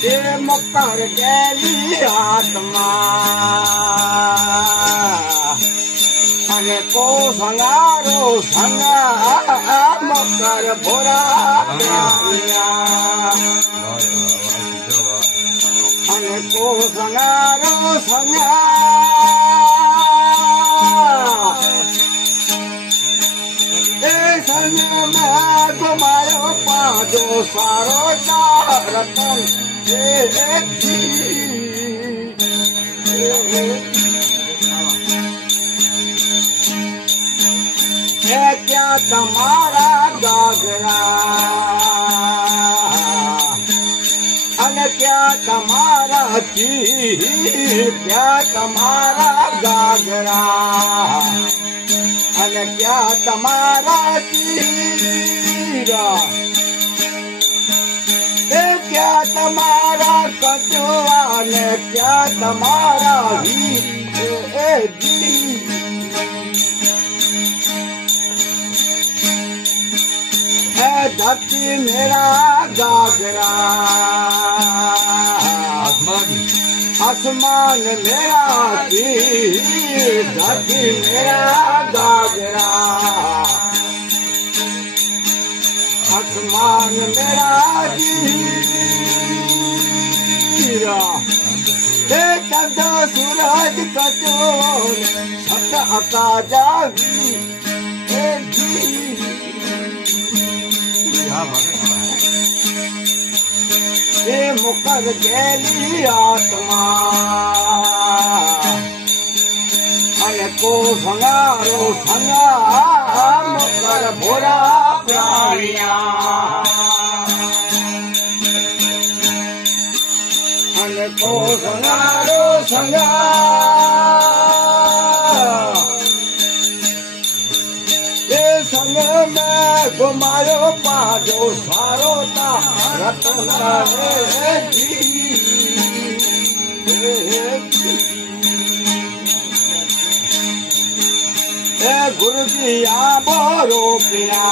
એ મકર ગેલી હાથમાં અને કો સંગારો સંગા મકર ભોરા અને કો સંગારો સંગા એ સંગ મેં ગુમાયો પાજો સારો રતન क्या तुम्हारा गागरा अन क्या तुम्हारा चीर क्या तुम्हारा गागरा अन क्या तुम्हारा चीरा क्या तुम्हारा कचुआ ने क्या तुम्हारा धरती मेरा गागरा आसमान मेरा धरती मेरा गागरा आसमान मेरा चंद सूरज कचोर सत अकाजा ये मुकर गैली आत्मा अने को संगारो संगा मुकर भोरा प्राणिया अने को संगारो संगा संग में घुमायो पाजो सारो ता रतन गुरु जी आबो रोपिया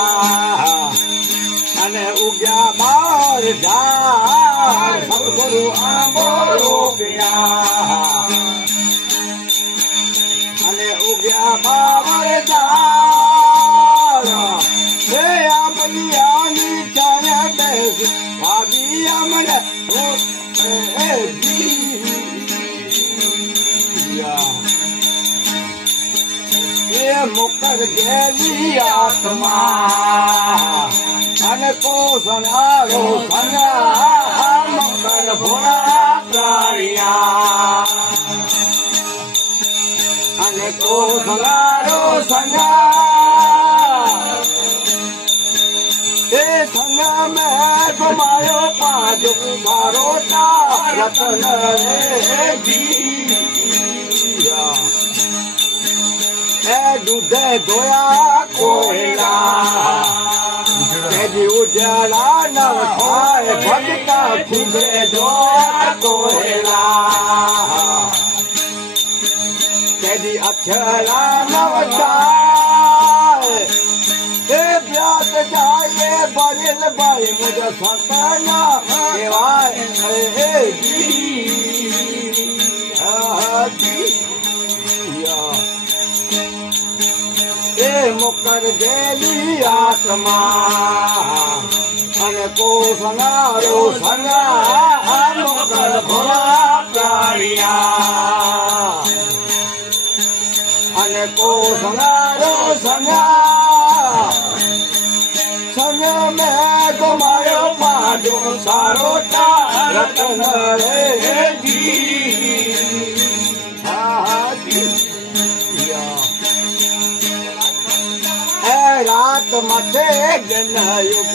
अने उग्या बार जार सतगुरु आबो रोपिया अने उग्या बार जार मुकर गैली आत्मा अने को संगारो संगा मुकर भोरा प्राणिया अने को संगारो संगा संग में घुमायो पाजो सारो रतन दूध दोया कोयला उजाला न खाए भटका खुदे दोया कोयला तेरी अछला न ब्यात जाए बरिल भाई मुझे सतना ए मुकर गैली आत्मा अने को संगारो संगा मुकर भोला प्राणिया अने को संगारो संगा संग में घुमायो पाजो सारो रतन रात मथे जन युग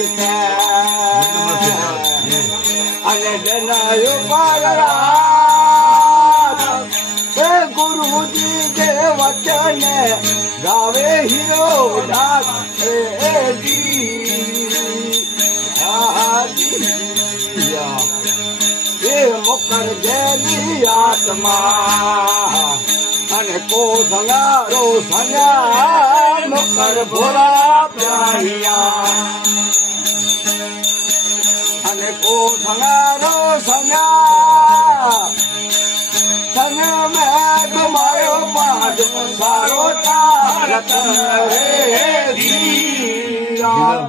अने जन युग गुरु जी के वचन गावे हीरो ये मुकर गैली आत्मा अने को संगारो संगा मुकर भोरा प्राणिया અને કોસંગારો સંગા તન મેં તમારો પાજો સારો તારક રે ધીરા.